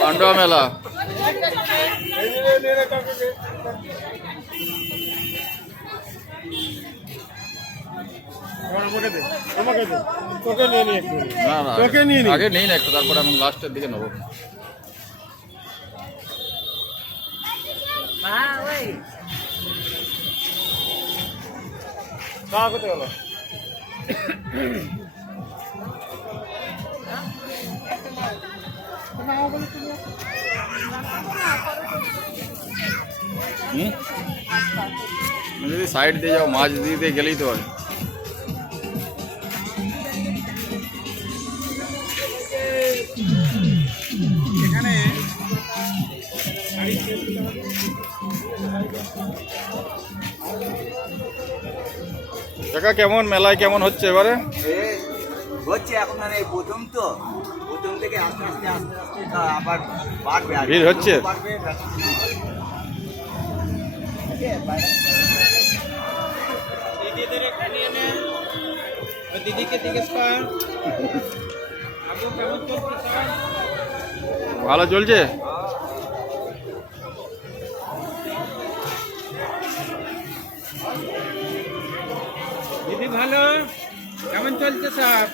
পান্ডুয়া মেলা। আগে নেই না একটু, তারপরে আমি লাস্টের দিকে নেবো। যদি সাইড দিয়ে যাও, মাছ দিয়ে গেলেই তো হয়। কাকা কেমন মেলায় কেমন হচ্ছে এবারে? হচ্ছে এখন মানে প্রথম তো, প্রথম থেকে আস্তে আস্তে আস্তে আস্তে আবার বাড়বে, ভিড় হচ্ছে। দিদিকে জিজ্ঞেস কর ভালো চলছে। দিদি ভালো, কেমন চলছে সব?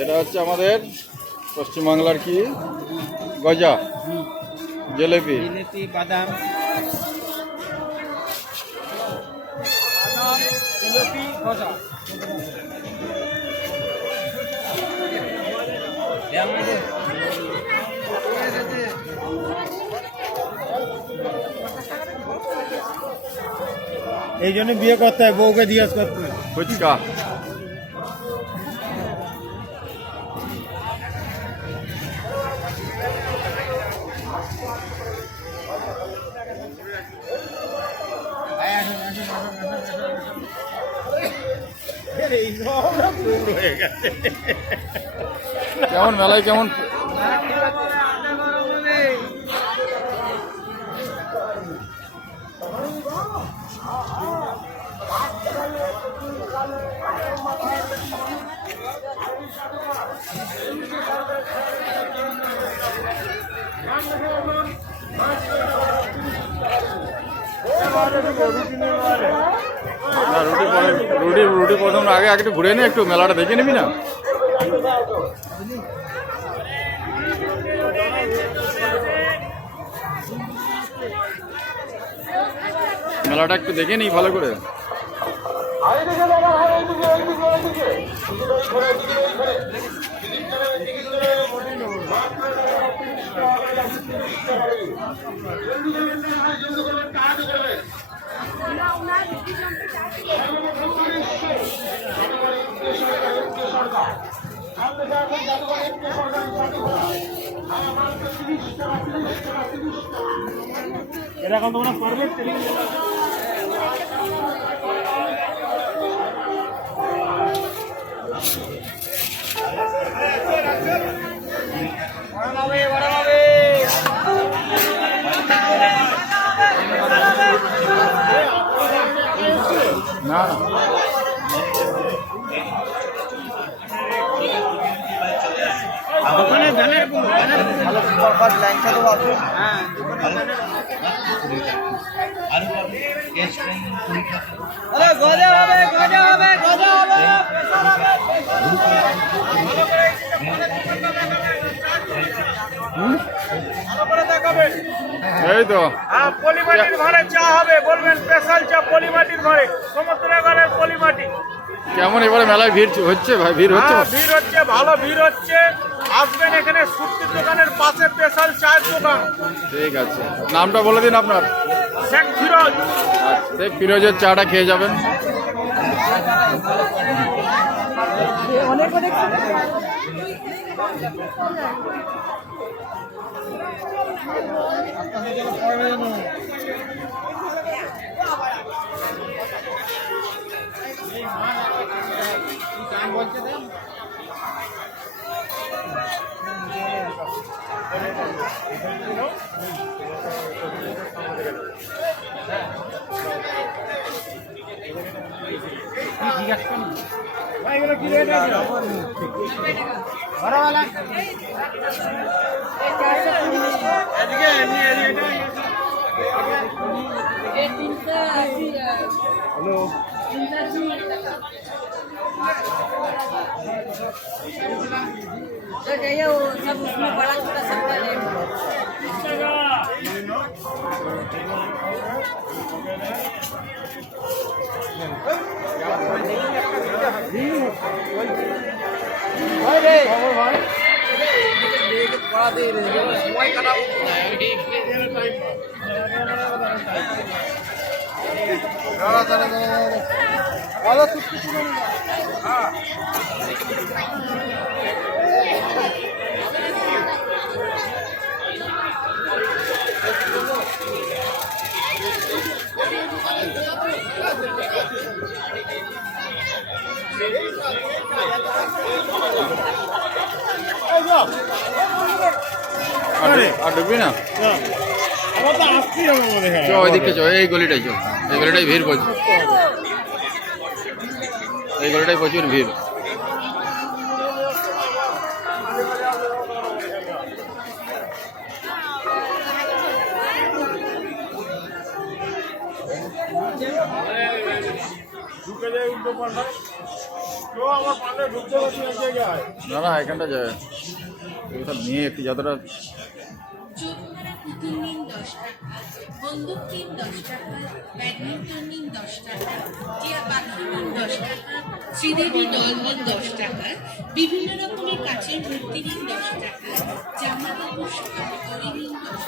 এটা হচ্ছে আমাদের পশ্চিমবাংলার কি গজা, জিলেপি, বাদাম, জিলেপি, গজা। এই জন্য বিয়ে করতে হয়, বউকে জিজ্ঞেস করতে হয়। ফুচকা, কেমন মেলায় কেমন? রুটি প্রথম আগে একটু ঘুরে নে, একটু মেলাটা দেখে নিবি না? মেলাটা একটু দেখে নিই ভালো করে। এরকম তোমরা করবে। না দোকানে ধানের ভালো সুপারফাস্ট লাইনটা তো আছে। হ্যাঁ, আরে গজা হবে, গজা হবে, গজা হবে। এই তো পলিমাটির ঘরে চা হবে, বলবেন স্পেশাল চা পলিমাটির ঘরে, সমুদ্র ঘরের পলিমাটি। কেমন এবারে মেলায় ভিড় হচ্ছে ভাই? ভিড় হচ্ছে, ভিড় হচ্ছে, ভালো ভিড় হচ্ছে। আসবেন এখানে, সুতির দোকানের পাশে স্পেশাল চায়ের দোকান। ঠিক আছে, নামটা বলে দিন আপনার। শেখ ফিরোজ। শেখ ফিরোজের চাটা খেয়ে যাবেন। বলছে ये वो सब उसमें बड़ा छोटा सब है। আর ঢুকবি না চ ওইদিকে চ এই গলিটাই চ এই গলিটাই ভিড় প্রচুর এই গলিটাই প্রচুর ভিড় না না এখানটা যায় ওটা নিয়ে একটু যতটা চোখমারা পুতুল নিন 10 টাকা, বন্দুক নিন 10 টাকা, ব্যাডমিন্টন নিন 10 টাকা, টিয়া পাখি নিন 10 টাকা, শ্রীদেবী দল নিন 10 টাকা, বিভিন্ন রকমের কাচের মূর্তি নিন 10 টাকা, জামা কাপড় শুকানো করে নিন 10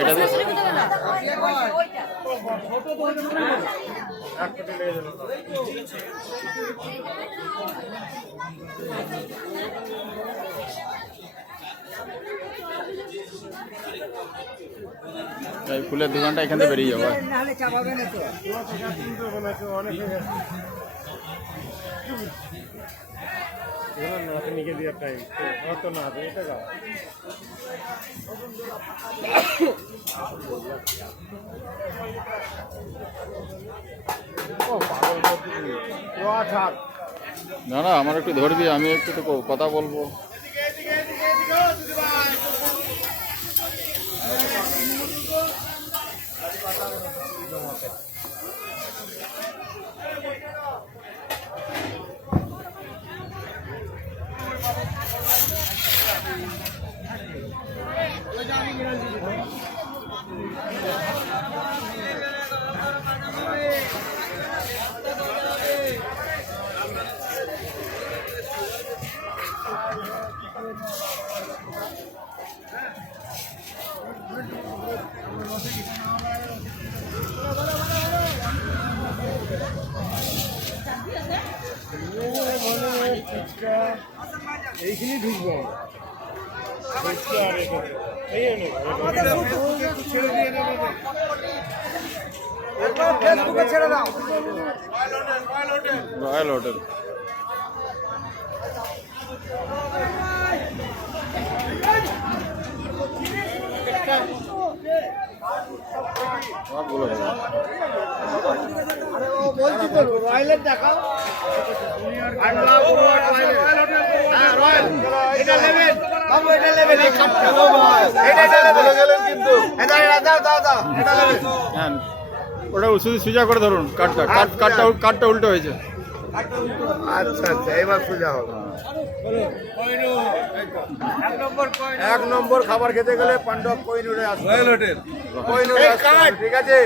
এটা দিয়ে এই ফুলের দোকানটা এখান থেকে বেরিয়ে যাবো নাহলে চাপাবে না তো। না না আমার একটু ধরবি আমি একটু তো কথা বলবো এইখানে ঢুকবো ছেড়ে দাও রয়্যাল হোটেল বলো বলছি তো রয়্যালের দেখাও এটা নেবেন বাবু এটা নেবেন এই কাঠটা এটা নেবেন কিন্তু এটা দাও দাও দাও এটা নেবেন হ্যাঁ ওটা শুধু সোজা করে ধরুন কাঠটা উল্টো হয়েছে আচ্ছা আচ্ছা এবার সোজা হবে এক নম্বর খাবার খেতে গেলে পাণ্ডব কোহিনুরে আসবে রয়্যাল হোটেল কোহিনুরে ঠিক আছে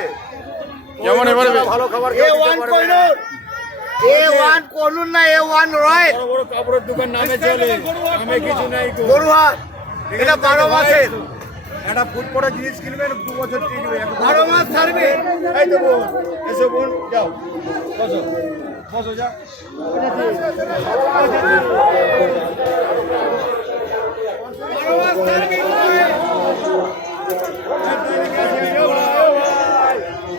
কেমন এবারে ভালো খাবার A1 কোহিনুর A1 কোহিনুর না A1 রয়্যাল বড় বড় কাপড়ের দোকান নামে চলে নামে কিছু নাই গরুহাট এটা 12 মাসের একটা ফুট পরে জিনিস কিনবেন 2 বছর টিকবে 12 মাস থাকবে এই তো বোন এসো বোন যাও বসো বসো যাও থাকবে